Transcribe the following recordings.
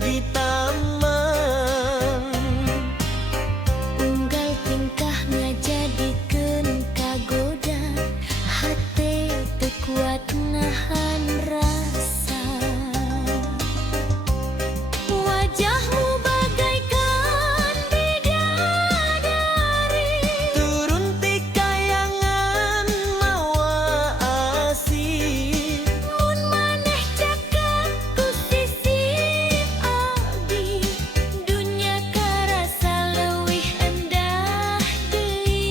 di taman. Unggal tingkah ngajadikeun kagoda, hate teu kuat nahan rasa. Wajahmu bagaikan bidadari, Turun ti kayangan mawa asih. mun maneh cakap ku sisi abdi, dunya karasa leuwih endah deui.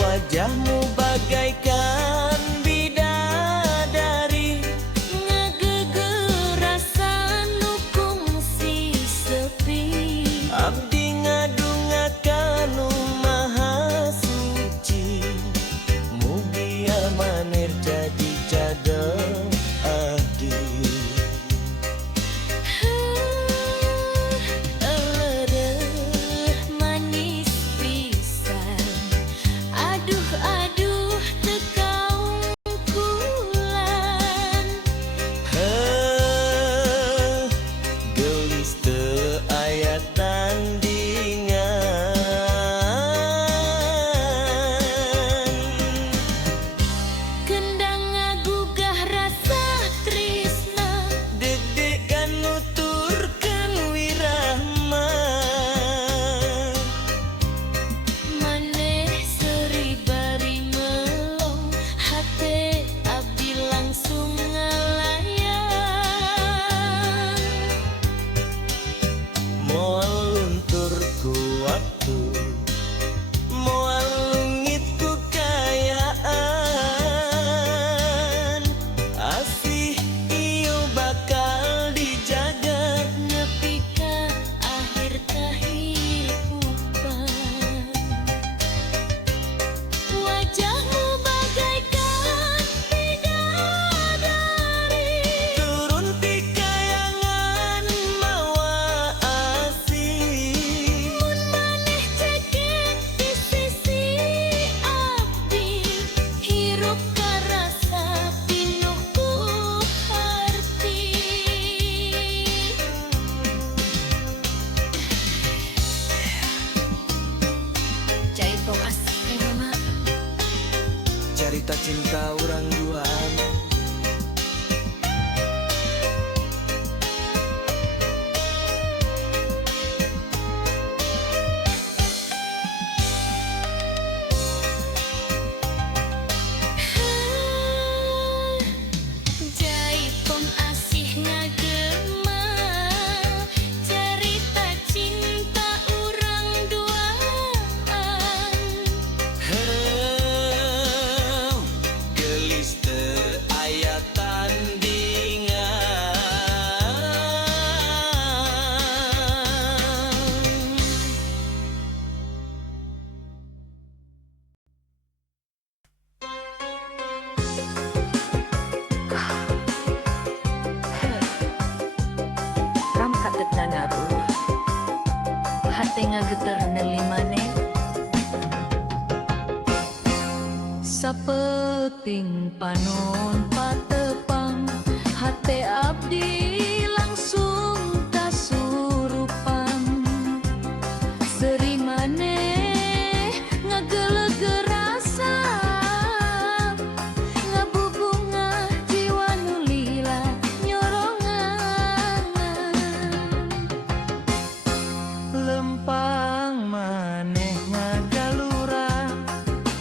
Wajahmu bagaikan bidadari, Ngageugeur rasa nu kungsi sepi. abdi ngadungakan nu maha suci. Mugi amanir jadi cadel abdi. Elereuh manis pisan, aduh aduh teu kaungkulan. Heuh, gelis teu aya tandingan. Kendang ngagugah rasa tresna, Deg-degan nuturkeun wirahma. maneh seuri bari melong, hate abdi langsung ngalayan. Moal luntur ku waktu, moal lungit ku kayaan. Asih ieu bakal dijaga Nepi ka akhir kahirupan. Wajahmu bagaikan bidadari, turun ti kayangan mawa asih. mun maneh cekek di sisi abdi, hirup karasa pinuh ku harti. Cai tong asih mama. Carita cinta urang duaan. Jaipong asih ngagema, cerita cinta urang duaan. Heuh, gelis teu aya tandingan. Ram kagetna ngaruh, hate ngageter neuli maneh. Sapeting panon patepang, hate abdi langsung kasurupan. Seri maneh ngageuleugeur rasa, ngabubungah jiwa nu lila nyorongan. Lempang maneh ngagalura,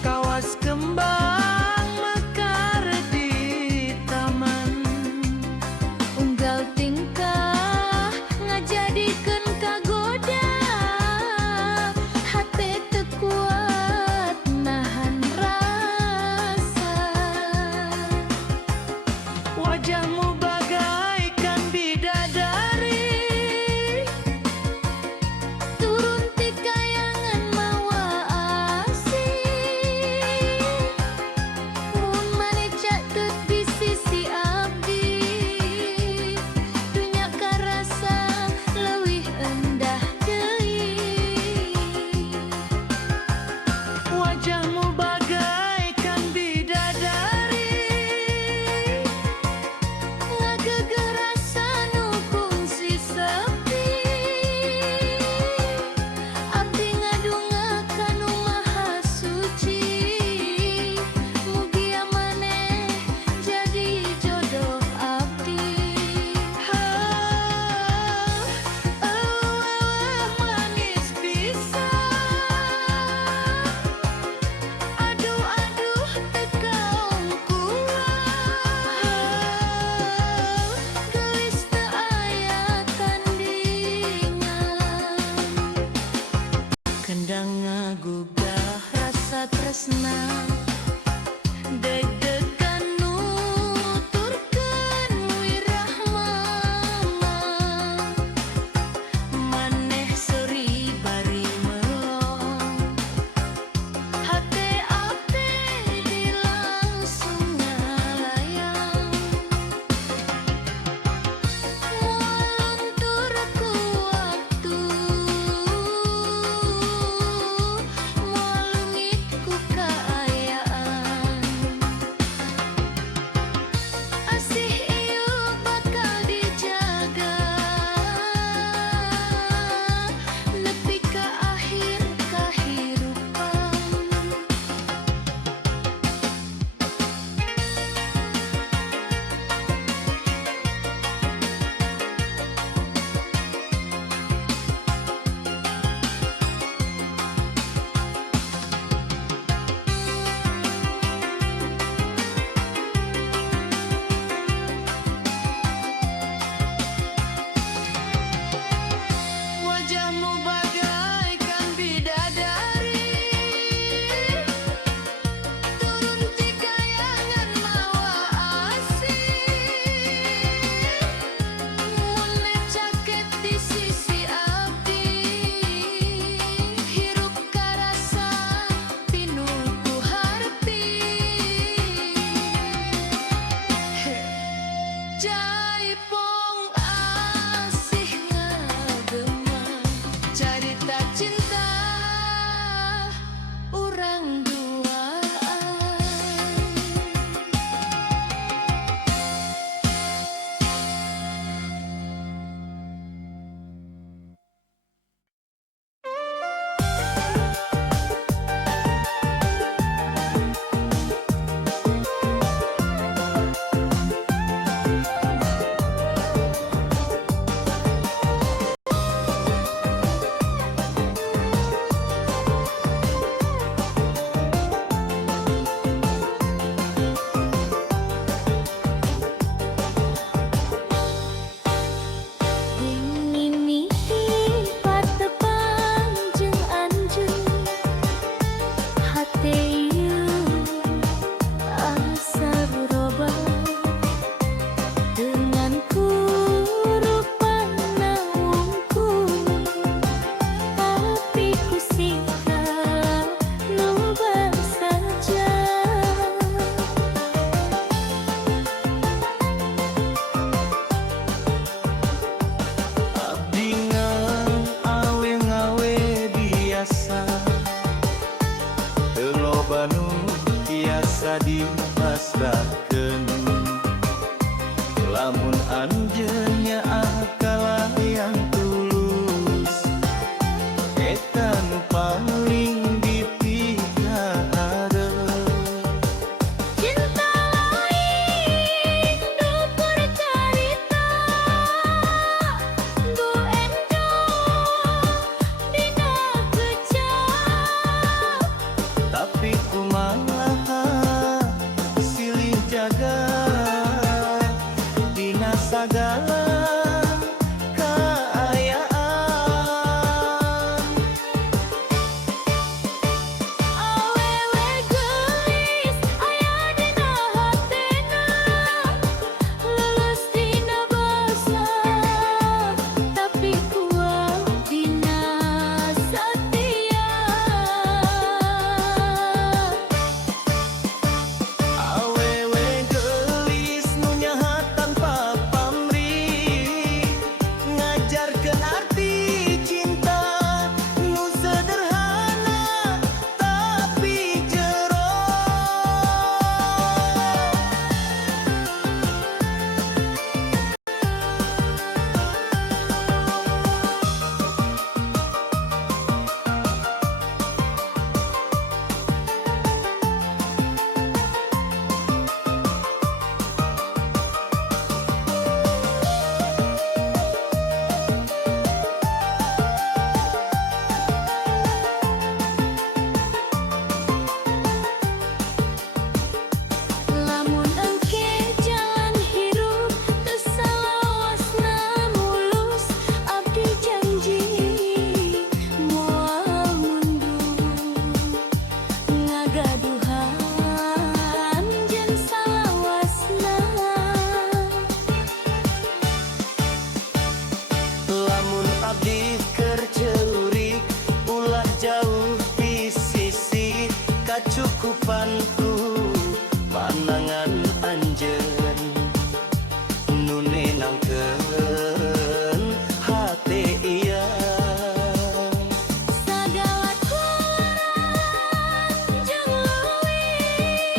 kawas kembang mekar di Jaipong asih ngagema cerita cinta urang duaan. Dingin patepang jeung anjeun hate ieu asa berubah dengan kurupana wungkul tapi ku sikap nubar saja. Abdi ngang awe-ngawe biasa teu loba nu tiasa dipasrahkeun. Lamun anjeun nya akal yang tulus eta nu paling dipikahareun. Cinta lain dupur carita Gu endong dina kecap Tapi kumaha silih jaga dina sagala kaayaan. Awewe geulis aya dina hatena Lulus dina basa tapi kuat dina satia. Awewe geulis nu nyaha tanpa pamrih ngajarkeun arti cinta nu sederhana tapi jero. Lamun engke jalan hirup teu salawasna mulus abdi janji moal mundur ngagaduhan jeung salawasna. Lamun abdi keur ceurik ulah jauh di sisi kacukupanku panangan anjeun nu nenangkeun hate ieu. Sagala kurang jeung leuwih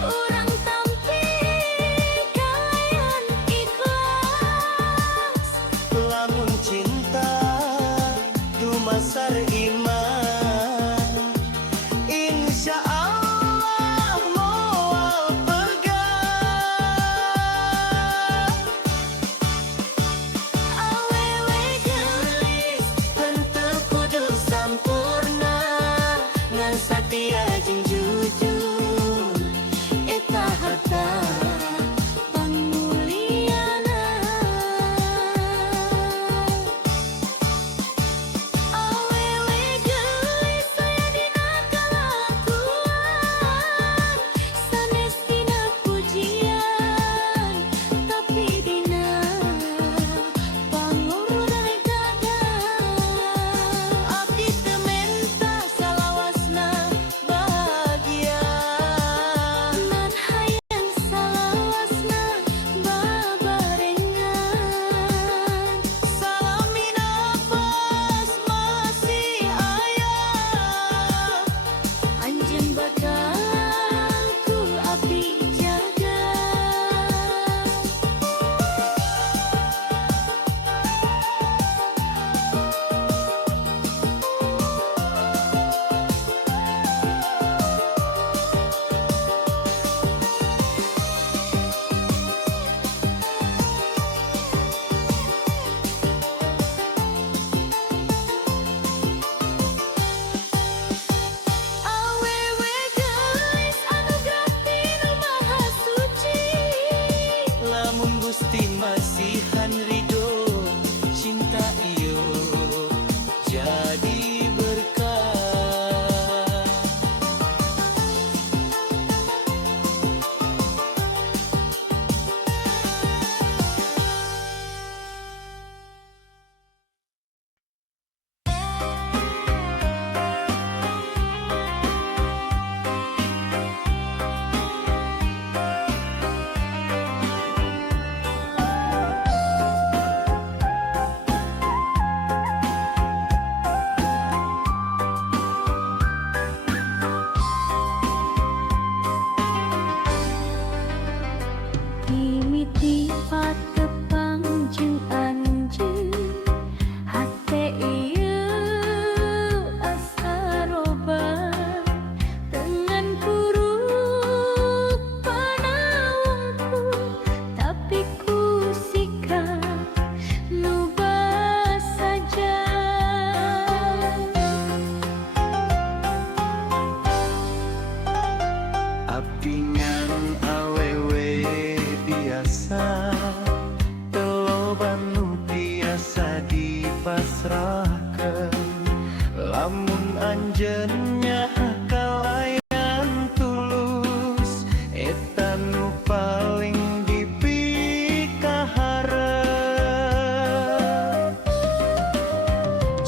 urang tampi kalayan ikhlas. Lamun cinta dumasar iman insya Allah moal pegang. tepang jeung anjeun hate ieu asa robah dengan kuruk panaungku tapi ku sikap lubah saja. Abdingan awewe biasa teloban nu biasa dipasrahkeun lamun anjeunnya kalayan tulus eta nu paling dipikaharep.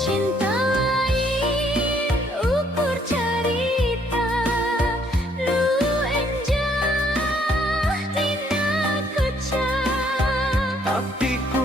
Cinta lain ukur carita lu enjah dina kecap Tapi ku